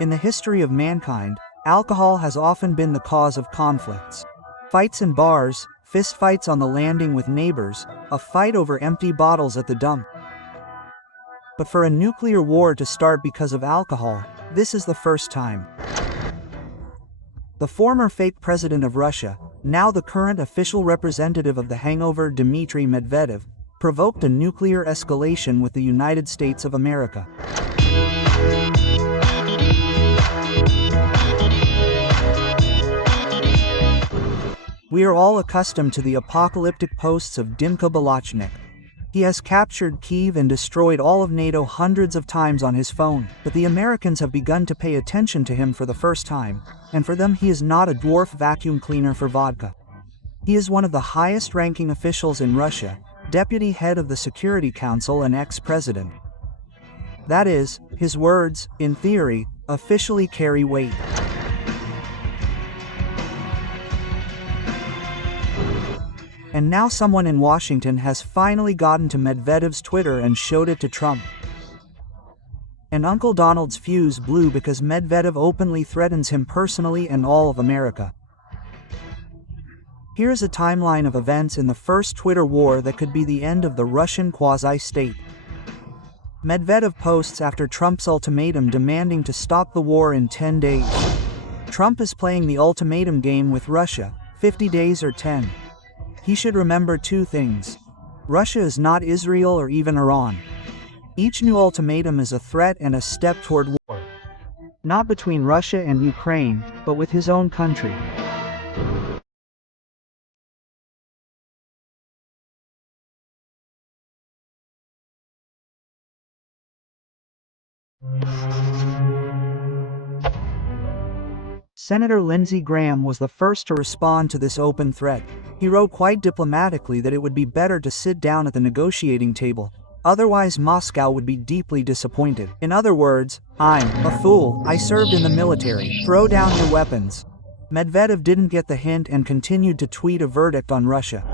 In the history of mankind, alcohol has often been the cause of conflicts. Fights in bars, fistfights on the landing with neighbors, a fight over empty bottles at the dump. But for a nuclear war to start because of alcohol, this is the first time. The former fake president of Russia, now the current official representative of the hangover Dmitry Medvedev, provoked a nuclear escalation with the United States of America. We are all accustomed to the apocalyptic posts of Dymka Balachnik. He has captured Kyiv and destroyed all of NATO hundreds of times on his phone, but the Americans have begun to pay attention to him for the first time, and for them he is not a dwarf vacuum cleaner for vodka. He is one of the highest-ranking officials in Russia, deputy head of the Security Council and ex-president. That is, his words, in theory, officially carry weight. And now someone in Washington has finally gotten to Medvedev's Twitter and showed it to Trump. And Uncle Donald's fuse blew because Medvedev openly threatens him personally and all of America. Here's a timeline of events in the first Twitter war that could be the end of the Russian quasi-state. Medvedev posts after Trump's ultimatum demanding to stop the war in 10 days. Trump is playing the ultimatum game with Russia, 50 days or 10. He should remember two things. Russia is not Israel or even Iran. Each new ultimatum is a threat and a step toward war. Not between Russia and Ukraine, but with his own country. Senator Lindsey Graham was the first to respond to this open threat. He wrote quite diplomatically that it would be better to sit down at the negotiating table, otherwise Moscow would be deeply disappointed. In other words, I'm a fool, I served in the military, throw down your weapons. Medvedev didn't get the hint and continued to tweet a verdict on Russia.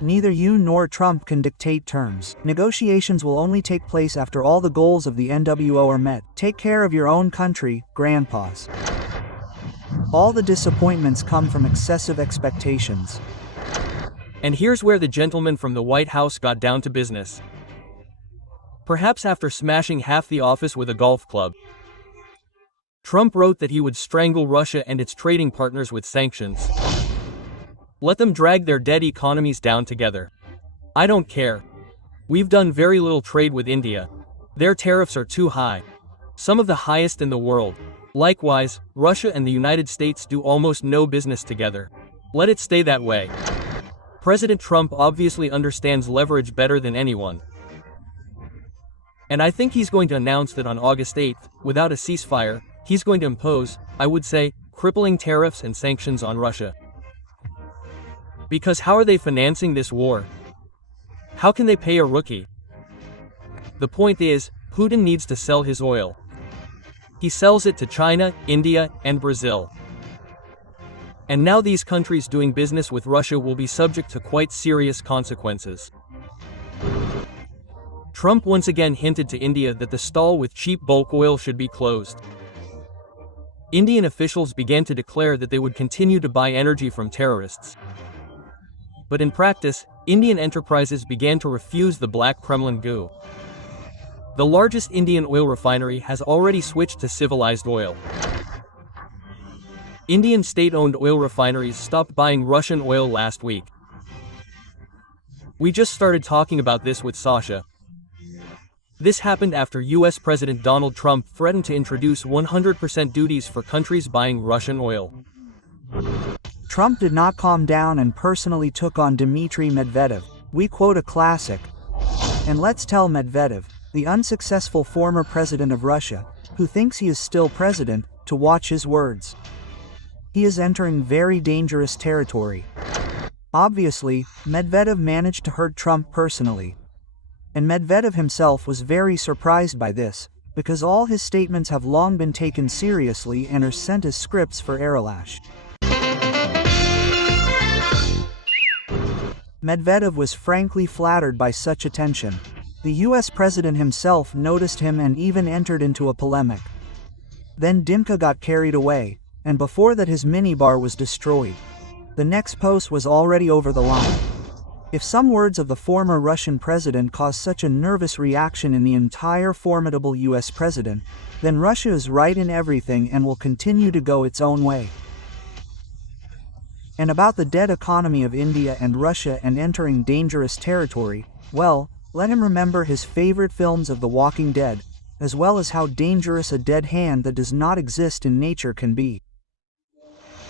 Neither you nor Trump can dictate terms. Negotiations will only take place after all the goals of the NWO are met. Take care of your own country, grandpas. All the disappointments come from excessive expectations. And here's where the gentleman from the White House got down to business. Perhaps after smashing half the office with a golf club, Trump wrote that he would strangle Russia and its trading partners with sanctions. Let them drag their dead economies down together. I don't care. We've done very little trade with India. Their tariffs are too high. Some of the highest in the world. Likewise, Russia and the United States do almost no business together. Let it stay that way. President Trump obviously understands leverage better than anyone. And I think he's going to announce that on August 8th, without a ceasefire, he's going to impose, I would say, crippling tariffs and sanctions on Russia. Because how are they financing this war? How can they pay a rookie? The point is, Putin needs to sell his oil. He sells it to China, India, and Brazil. And now these countries doing business with Russia will be subject to quite serious consequences. Trump once again hinted to India that the stall with cheap bulk oil should be closed. Indian officials began to declare that they would continue to buy energy from terrorists. But in practice, Indian enterprises began to refuse the Black Kremlin goo. The largest Indian oil refinery has already switched to civilized oil. Indian state-owned oil refineries stopped buying Russian oil last week. We just started talking about this with Sasha. This happened after US President Donald Trump threatened to introduce 100% duties for countries buying Russian oil. Trump did not calm down and personally took on Dmitry Medvedev. We quote a classic. And let's tell Medvedev, the unsuccessful former president of Russia, who thinks he is still president, to watch his words. He is entering very dangerous territory. Obviously, Medvedev managed to hurt Trump personally. And Medvedev himself was very surprised by this, because all his statements have long been taken seriously and are sent as scripts for Aralash. Medvedev was frankly flattered by such attention. The US president himself noticed him and even entered into a polemic. Then Dimka got carried away, and before that his minibar was destroyed. The next post was already over the line. If some words of the former Russian president caused such a nervous reaction in the entire formidable US president, then Russia is right in everything and will continue to go its own way. And about the dead economy of India and Russia and entering dangerous territory, well, let him remember his favorite films of The Walking Dead, as well as how dangerous a dead hand that does not exist in nature can be.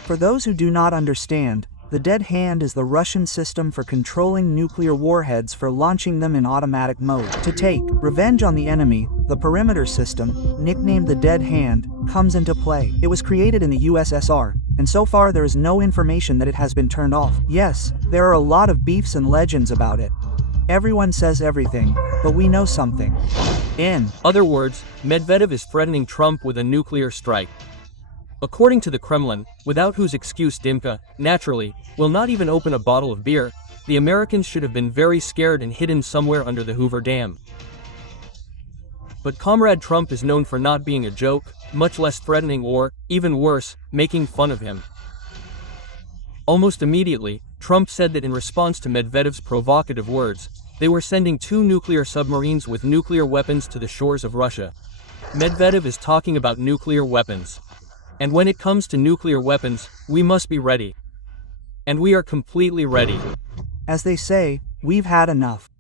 For those who do not understand, the dead hand is the Russian system for controlling nuclear warheads for launching them in automatic mode. To take revenge on the enemy, the perimeter system, nicknamed the dead hand, comes into play. It was created in the USSR, and so far there is no information that it has been turned off. Yes, there are a lot of beefs and legends about it. Everyone says everything, but we know something. In other words, Medvedev is threatening Trump with a nuclear strike. According to the Kremlin, without whose excuse Dimka, naturally, will not even open a bottle of beer, the Americans should have been very scared and hidden somewhere under the Hoover Dam. But Comrade Trump is known for not being a joke, much less threatening or, even worse, making fun of him. Almost immediately, Trump said that in response to Medvedev's provocative words, they were sending 2 nuclear submarines with nuclear weapons to the shores of Russia. Medvedev is talking about nuclear weapons. And when it comes to nuclear weapons, we must be ready. And we are completely ready. As they say, we've had enough.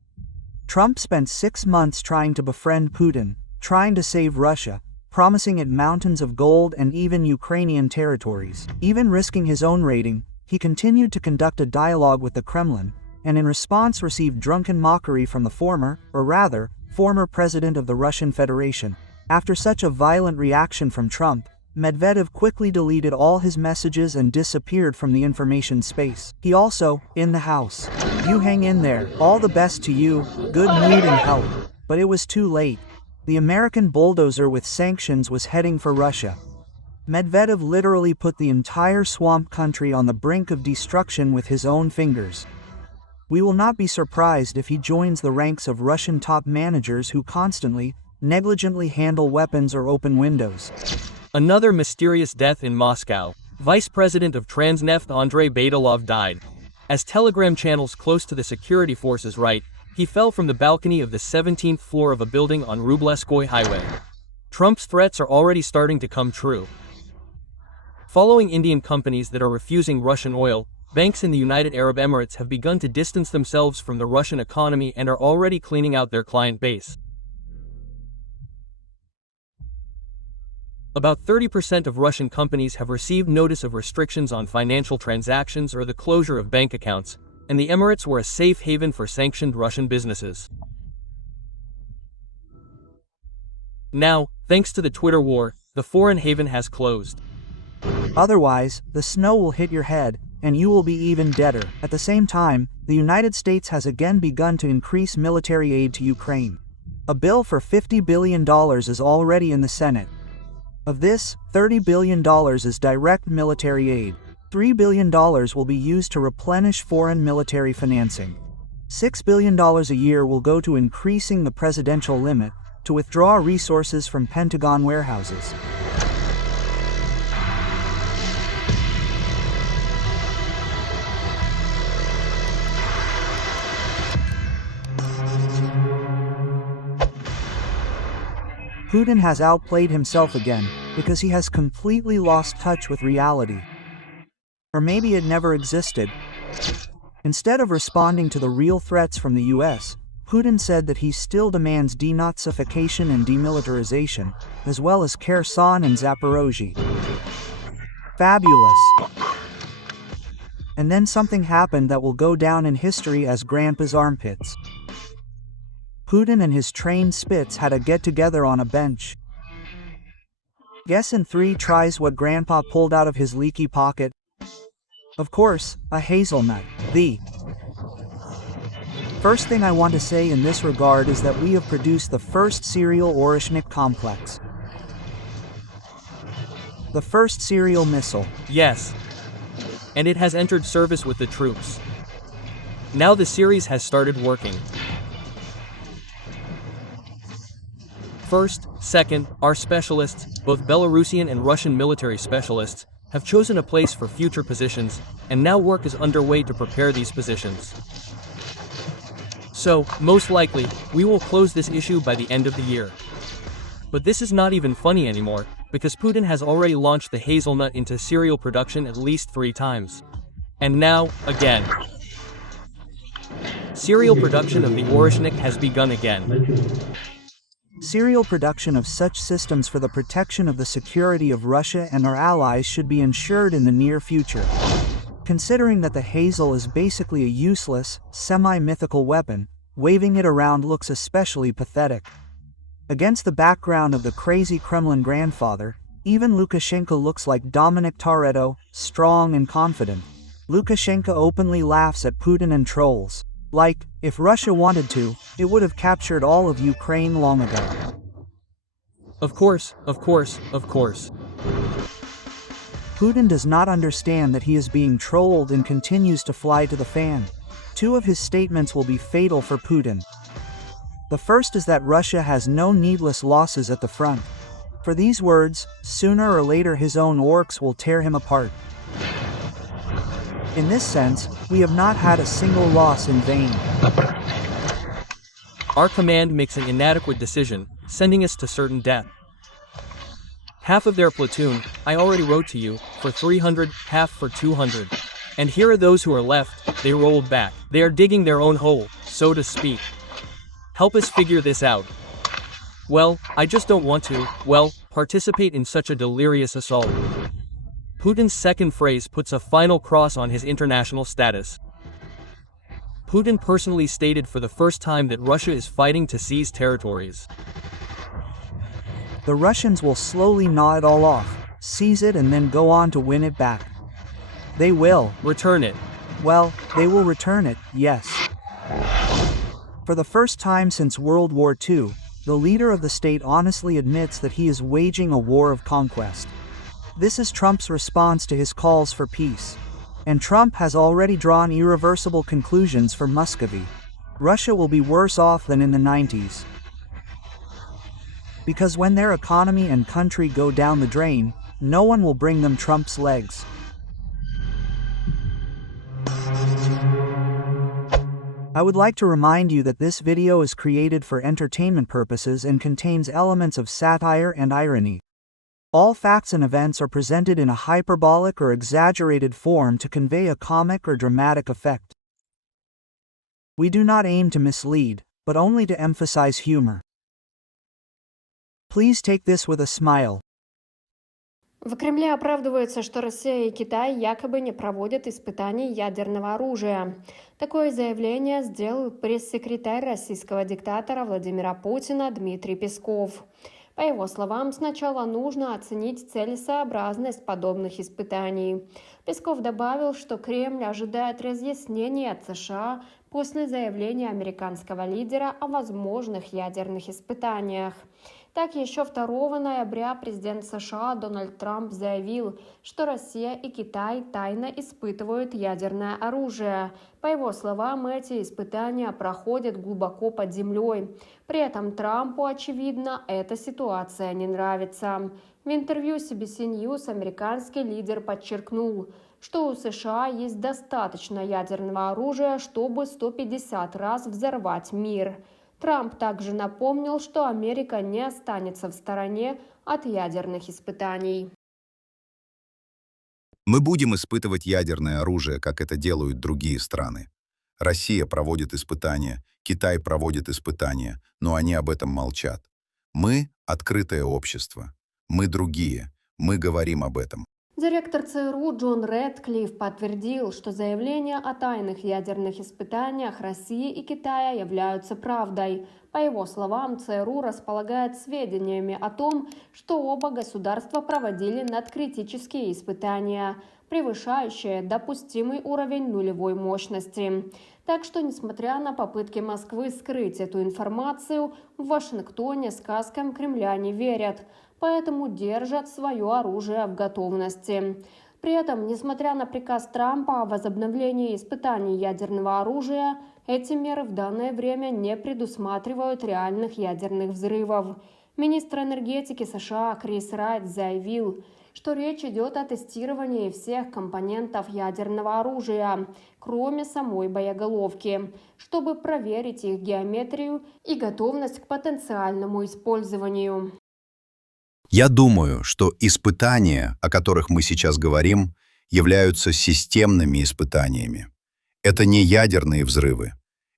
Trump spent 6 months trying to befriend Putin, trying to save Russia, promising it mountains of gold and even Ukrainian territories. Even risking his own rating, he continued to conduct a dialogue with the Kremlin, and in response received drunken mockery from the former president of the Russian Federation. After such a violent reaction from Trump, Medvedev quickly deleted all his messages and disappeared from the information space. He also, in the house. You hang in there, all the best to you, good mood and health. But it was too late. The American bulldozer with sanctions was heading for Russia. Medvedev literally put the entire swamp country on the brink of destruction with his own fingers. We will not be surprised if he joins the ranks of Russian top managers who constantly, negligently handle weapons or open windows. Another mysterious death in Moscow. Vice President of Transneft Andrei Badalov died. As Telegram channels close to the security forces write, he fell from the balcony of the 17th floor of a building on Rubleskoy Highway. Trump's threats are already starting to come true. Following Indian companies that are refusing Russian oil, banks in the United Arab Emirates have begun to distance themselves from the Russian economy and are already cleaning out their client base. About 30% of Russian companies have received notice of restrictions on financial transactions or the closure of bank accounts, and the Emirates were a safe haven for sanctioned Russian businesses. Now, thanks to the Twitter war, the foreign haven has closed. Otherwise, the snow will hit your head, and you will be even deader. At the same time, the United States has again begun to increase military aid to Ukraine. A bill for $50 billion is already in the Senate. Of this, $30 billion is direct military aid. $3 billion will be used to replenish foreign military financing. $6 billion a year will go to increasing the presidential limit, to withdraw resources from Pentagon warehouses. Putin has outplayed himself again, because he has completely lost touch with reality. Or maybe it never existed. Instead of responding to the real threats from the US, Putin said that he still demands denazification and demilitarization, as well as Kherson and Zaporozhye. Fabulous. And then something happened that will go down in history as Grandpa's armpits. Putin and his trained spits had a get-together on a bench. Guess in 3 tries what Grandpa pulled out of his leaky pocket? Of course, a hazelnut. The first thing I want to say in this regard is that we have produced the first serial Oreshnik complex. The first serial missile. Yes. And it has entered service with the troops. Now the series has started working. First, second, our specialists, both Belarusian and Russian military specialists, have chosen a place for future positions, and now work is underway to prepare these positions. So, most likely, we will close this issue by the end of the year. But this is not even funny anymore, because Putin has already launched the hazelnut into serial production at least 3 times. And now, again. Serial production of the Oreshnik has begun again. Serial production of such systems for the protection of the security of Russia and our allies should be ensured in the near future. Considering that the Hazel is basically a useless, semi-mythical weapon, waving it around looks especially pathetic. Against the background of the crazy Kremlin grandfather, even Lukashenko looks like Dominic Toretto, strong and confident. Lukashenko openly laughs at Putin and trolls. Like, if Russia wanted to, it would have captured all of Ukraine long ago. Of course, of course, of course. Putin does not understand that he is being trolled and continues to fly to the fan. 2 of his statements will be fatal for Putin. The first is that Russia has no needless losses at the front. For these words, sooner or later his own orcs will tear him apart. In this sense, we have not had a single loss in vain. Our command makes an inadequate decision, sending us to certain death. Half of their platoon, I already wrote to you, for 300, half for 200. And here are those who are left, they rolled back. They are digging their own hole, so to speak. Help us figure this out. Well, I just don't want to, participate in such a delirious assault. Putin's second phrase puts a final cross on his international status. Putin personally stated for the first time that Russia is fighting to seize territories. The Russians will slowly gnaw it all off, seize it and then go on to win it back. They will return it. Well, they will return it, yes. For the first time since World War II, the leader of the state honestly admits that he is waging a war of conquest. This is Trump's response to his calls for peace. And Trump has already drawn irreversible conclusions for Muscovy. Russia will be worse off than in the 90s. Because when their economy and country go down the drain, no one will bring them Trump's legs. I would like to remind you that this video is created for entertainment purposes and contains elements of satire and irony. All facts and events are presented in a hyperbolic or exaggerated form to convey a comic or dramatic effect. We do not aim to mislead, but only to emphasize humor. Please take this with a smile. В Кремле оправдывается, что Россия и Китай якобы не проводят испытаний ядерного оружия. Такое заявление сделал пресс-секретарь российского диктатора Владимира Путина Дмитрий Песков. По его словам, сначала нужно оценить целесообразность подобных испытаний. Песков добавил, что Кремль ожидает разъяснений от США после заявления американского лидера о возможных ядерных испытаниях. Так, еще 2 ноября президент США Дональд Трамп заявил, что Россия и Китай тайно испытывают ядерное оружие. По его словам, эти испытания проходят глубоко под землей. При этом Трампу, очевидно, эта ситуация не нравится. В интервью CBC News американский лидер подчеркнул, что у США есть достаточно ядерного оружия, чтобы 150 раз взорвать мир. Трамп также напомнил, что Америка не останется в стороне от ядерных испытаний. Мы будем испытывать ядерное оружие, как это делают другие страны. Россия проводит испытания, Китай проводит испытания, но они об этом молчат. Мы – открытое общество. Мы другие. Мы говорим об этом. Директор ЦРУ Джон Рэдклифф подтвердил, что заявления о тайных ядерных испытаниях России и Китая являются правдой. По его словам, ЦРУ располагает сведениями о том, что оба государства проводили надкритические испытания, превышающие допустимый уровень нулевой мощности. Так что, несмотря на попытки Москвы скрыть эту информацию, в Вашингтоне сказкам Кремля не верят, поэтому держат свое оружие в готовности. При этом, несмотря на приказ Трампа о возобновлении испытаний ядерного оружия, эти меры в данное время не предусматривают реальных ядерных взрывов. Министр энергетики США Крис Райт заявил, что речь идет о тестировании всех компонентов ядерного оружия, кроме самой боеголовки, чтобы проверить их геометрию и готовность к потенциальному использованию. Я думаю, что испытания, о которых мы сейчас говорим, являются системными испытаниями. Это не ядерные взрывы.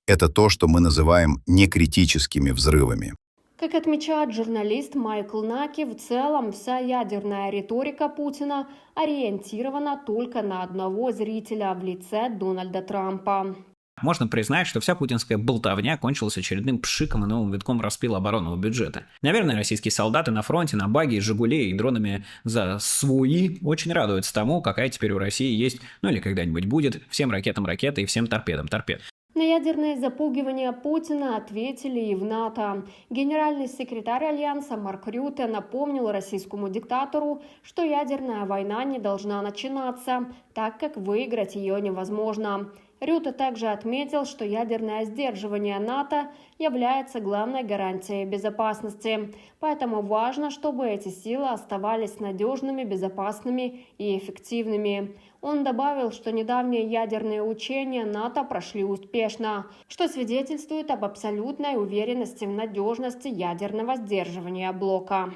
Это то, что мы называем некритическими взрывами. Как отмечает журналист Майкл Наки, в целом вся ядерная риторика Путина ориентирована только на одного зрителя в лице Дональда Трампа. Можно признать, что вся путинская болтовня кончилась очередным пшиком и новым витком распила оборонного бюджета. Наверное, российские солдаты на фронте, на баги, жигулей и дронами за СВУИ очень радуются тому, какая теперь у России есть, ну или когда-нибудь будет, всем ракетам ракеты и всем торпедам торпед. На ядерные запугивания Путина ответили и в НАТО. Генеральный секретарь Альянса Марк Рютте напомнил российскому диктатору, что ядерная война не должна начинаться, так как выиграть ее невозможно. Рютте также отметил, что ядерное сдерживание НАТО является главной гарантией безопасности. Поэтому важно, чтобы эти силы оставались надежными, безопасными и эффективными. Он добавил, что недавние ядерные учения НАТО прошли успешно, что свидетельствует об абсолютной уверенности в надежности ядерного сдерживания блока.